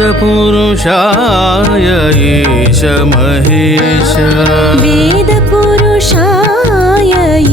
वेदपुरुषाय ईश महेश वेदपुरुषाय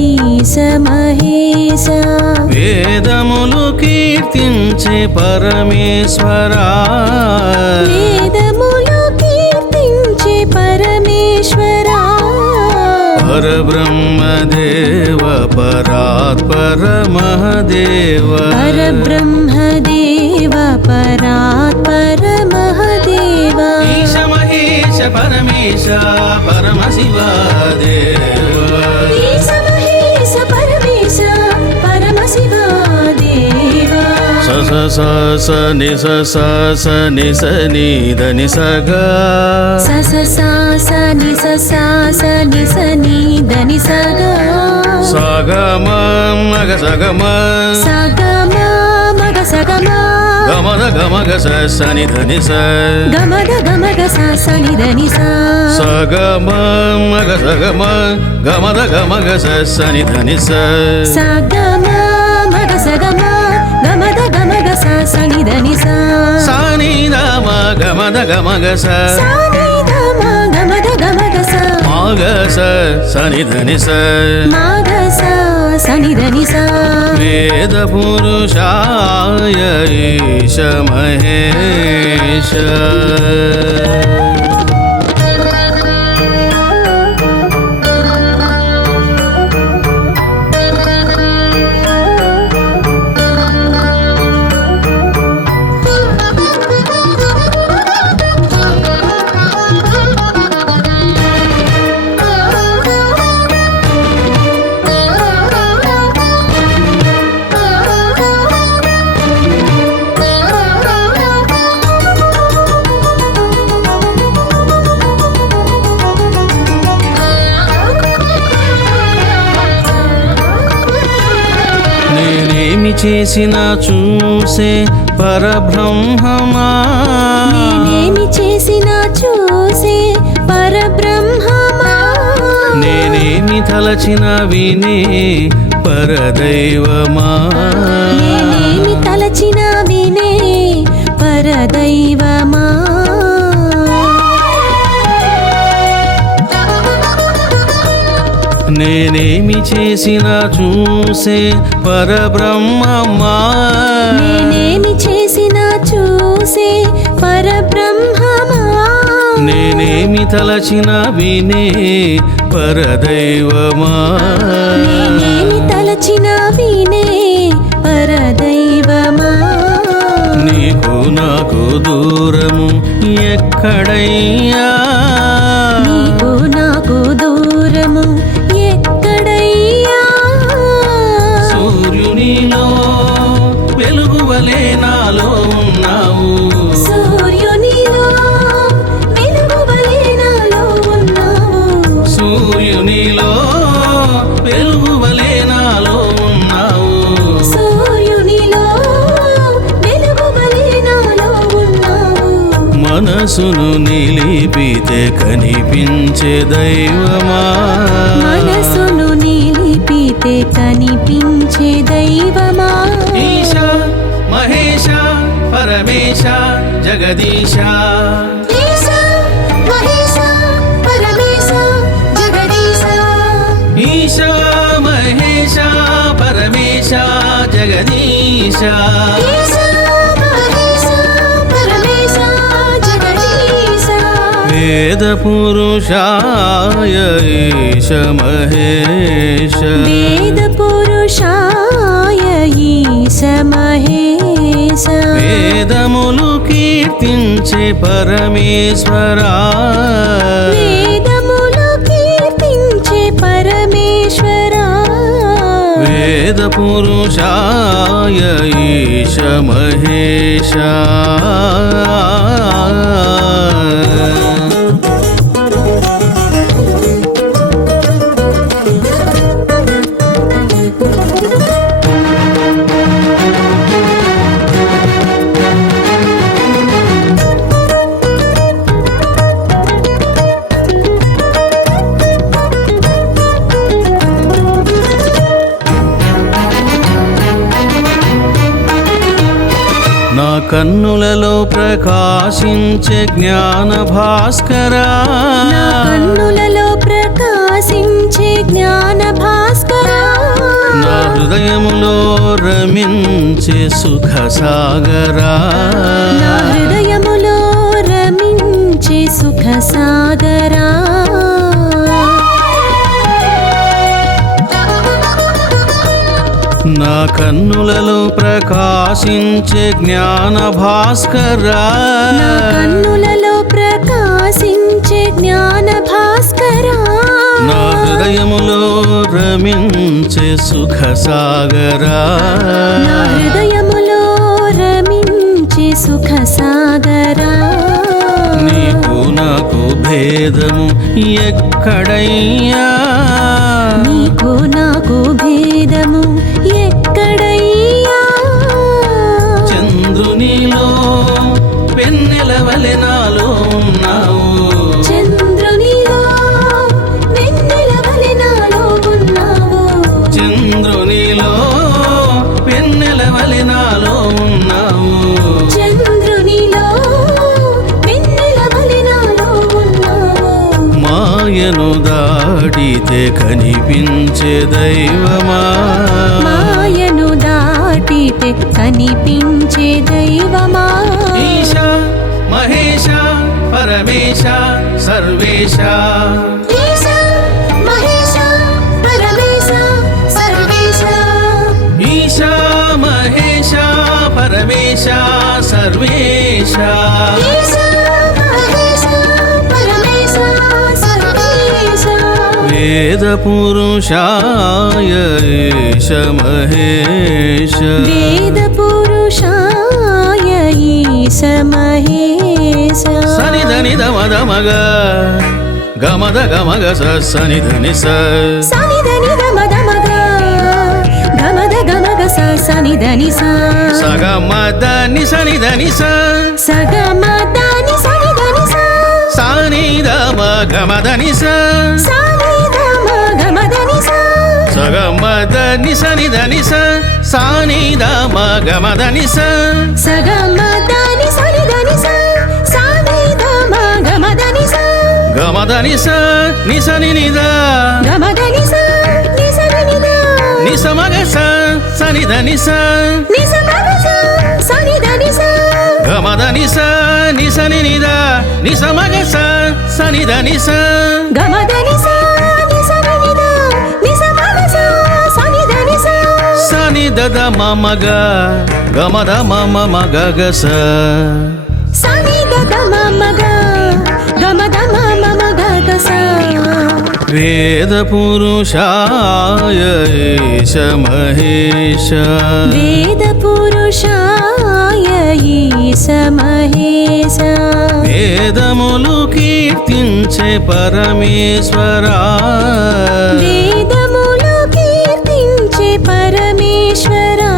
ईश महेश వేదములు కీర్తించే పరమేశ్వరా వేదములు కీర్తించే పరమేశ్వరా పరబ్రహ్మదేవ పరాత్పర మహదేవ పరబ్రహ్మదేవ పరాత్పర మహదేవ ఈశ మహేశ పరమేశ పరమశివ దేవ ఈశ మహేశ పరమేశ పరమశివ దేవ స స స ని స స స ని స ని ద ని స గ స స స స ని స స స ని స ని ద ని స గ స గ మ మ గ స గ మ స గ మ మ గ స గ మ గ మ ద గ మ గ స స ని ధ ని స గ మ ద గ మ గ స స ని ద ని స స గ మ మ గ స గ మ గ మ ద గ మ గ స స ని ధ ని స స గ మ మ గ స గ మ గ మ ద గ మ గ స స ని ద ని స స ని ద మ గ మ ద గ మ గ స స ని ద మ గ మ ద గ మ గ స మ గ స స ని ధ ని స మ గ స స ని ద ని స వేద పురుషాయ ఈశ మహేశ నేనేమి చేసినా చూసే పరబ్రహ్మమా నేనేమి చేసినా చూసే పరబ్రహ్మమా నేనేమి తలచిన వినే పరదైవమా నేనేమి తలచిన వినే పరదైవమా నేనేమి చేసినా చూసే పరబ్రహ్మమా నేనేమి చేసినా చూసే పరబ్రహ్మమా నేనేమి తలచిన వినే పరదైవమా నేనేమి తలచిన వినే పరదైవమా నీకు నాకు దూరము ఎక్కడయ్యా నీకు నాకు దూరము ఎక్కడయ్యా సూర్యునిలో వెలుగువలే నాలో ఉన్నావు సూర్యునిలో వెలుగువలే నాలో ఉన్నావు సూర్యునిలో వెలుగువలే నాలో ఉన్నావు సూర్యునిలో వెలుగువలే నాలో ఉన్నావు మనసును నిలిపితే కనిపించే దైవమా మనసును నిలిపితే కనిపించే దైవమా ఈశ మహేశ పరమేశ జగదీశ ఈశ మహేశ పరమేశ జగదీశ ఈశ మహేశ పరమేశ జగదీశ ఈశ మహేశ పరమేశ జగదీశ వేద పురుషాయ ఈశ మహేశ వేద పురుషాయ ఈశ మహేశ వేదములు కీర్తించే పరమేశ్వరా వేదములు కీర్తించే పరమేశ్వరా వేద పురుషాయ ఈశ మహేశ కన్నులలో ప్రకాశించే జ్ఞాన భాస్కరా నా కన్నులలో ప్రకాశించే జ్ఞాన భాస్కరా నా హృదయములో రమించే సుఖ సాగరా నా హృదయములో రమించే సుఖ సాగరా నా కన్నులలో ప్రకాశించే జ్ఞాన భాస్కరా నా కన్నులలో ప్రకాశించే జ్ఞాన భాస్కరా నా హృదయములో రమించే సుఖ సాగరా నా హృదయములో రమించే సుఖ సాగరా నీకు నాకు భేదము ఎక్కడయ్యా నీకు నాకు భేదము ఎక్కడయ్యా చంద్రునిలో వెన్నెల వలె నాలో ఉన్నావు చంద్రునిలో వెన్నెల వలె నాలో ఉన్నావు చంద్రునిలో వెన్నెల వలె నాలో ఉన్నావు చంద్రునిలో వెన్నెల వలె నాలో ఉన్నావు మాయను దాటితే కనిపించే దైవమా మాయను దాటితే కనిపించే దైవమా ఈశ మహేశ పరమేశ సర్వేశ ఈశ మహేశ పరమేశ సర్వేశ ఈశ మహేశ పరమేశ సర్వేశ ఈశ మహేశ పరమేశ సర్వేశ వేద పురుషాయ ఈశ మహేశ వేద పురుషాయ ఈశ మహేశ సనిధని దమద మగ గమద గమగ సనిధని సనిధని గమద మగ గమద గమగ సనిధని సగమదని సనిధని సగమదని సనిధని సానిధమ గమదని సానిధమ గమదని సగమదని సనిధని సానిధమ గమదని సగమదని సనిధని సానిధమ గమదని గమదని నిసని నిద గమదని నిసనిద నిసమగ సనిధని నిసమగ సనిధని గమదని నిసని నిద నిసమగ సనిధని గమదని నిసనిద నిసమగ సనిధని సని దద మమగ గమద మమ మగ గస సనిద మమగ గమద మమ మగ గస వేద పురుషాయ ఈశ మహేశ వేద పురుషాయ ఈశ మహేశ వేదములు కీర్తించే పరమేశ్వరా వేదములు కీర్తించే పరమేశ్వరా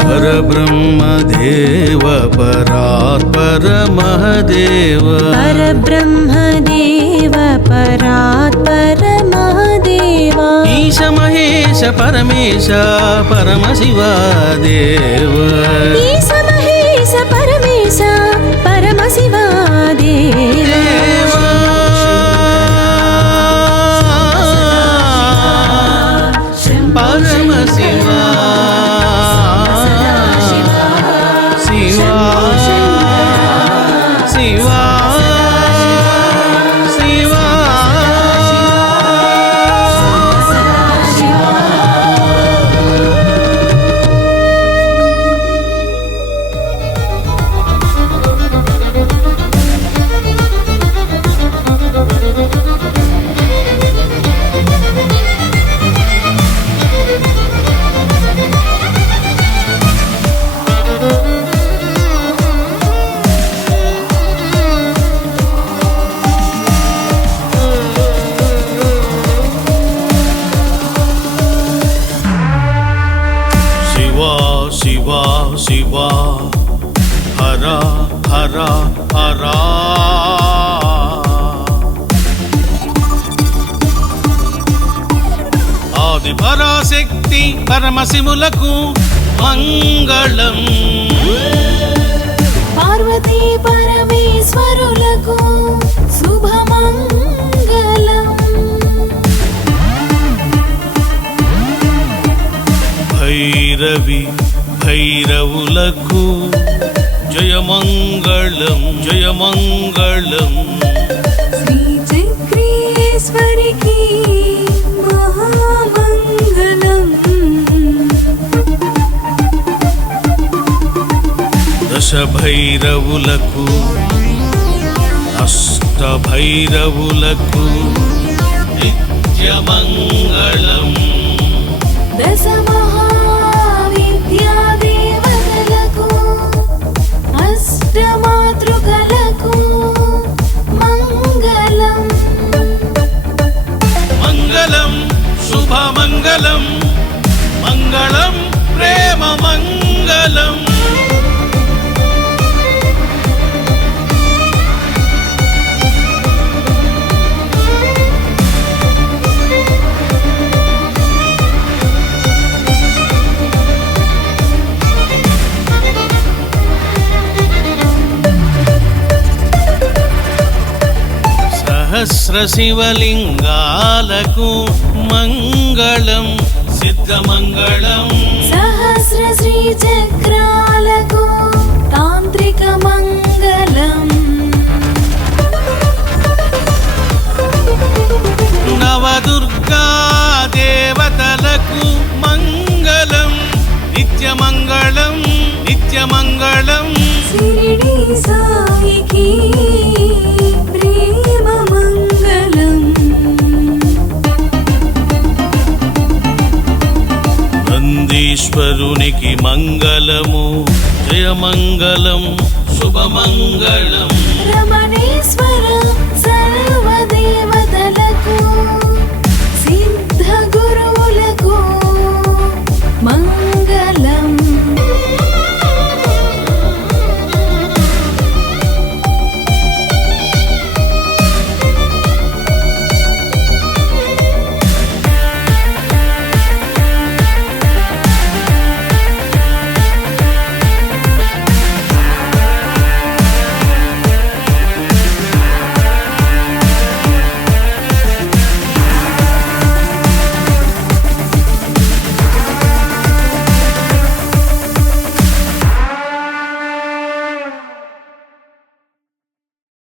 పరబ్రహ్మ దేవ పరాత్పర మహదేవ పరబ్రహ్మ దేవ పరాత్పర మహదేవ ఈశ మహేశ పరమేశ పరమశివ దేవ ఈశ మహేశ పరమేశ పరమశివ దేవ పరమశివ శివ శివ శివ శివ శివ హర హర హర ఆది పరాశక్తి పరమశివులకు మంగళం పార్వతీ పరమేశ్వరులకు శుభమంగళం. భైరవి భైరవులకు జయమంగళం జయమంగళం. శ్రీచక్రేశ్వరికి మహామంగళం. దశభైరవులకు అష్టభైరవులకు నిత్యమంగళం. దశ మహావిద్యా దేవతలకు అష్టమాతృకలకు మంగళం. మంగళం శుభమంగళం మంగళం ప్రేమ మంగళం. సహస్ర శివలింగాలకు మంగళం సిద్ధమంగళం. సహస్ర శ్రీచక్రాలకు తాంత్రిక మంగళం. నవదుర్గా దేవతలకు మంగళం నిత్యమంగళం నిత్యమంగళం. శిరిడి సాయికి ప్రేమ మంగళం. నందీశ్వరునికి మంగళము జయమంగళం శుభమంగళం. రమణేశ్వర సర్వదేవతలకు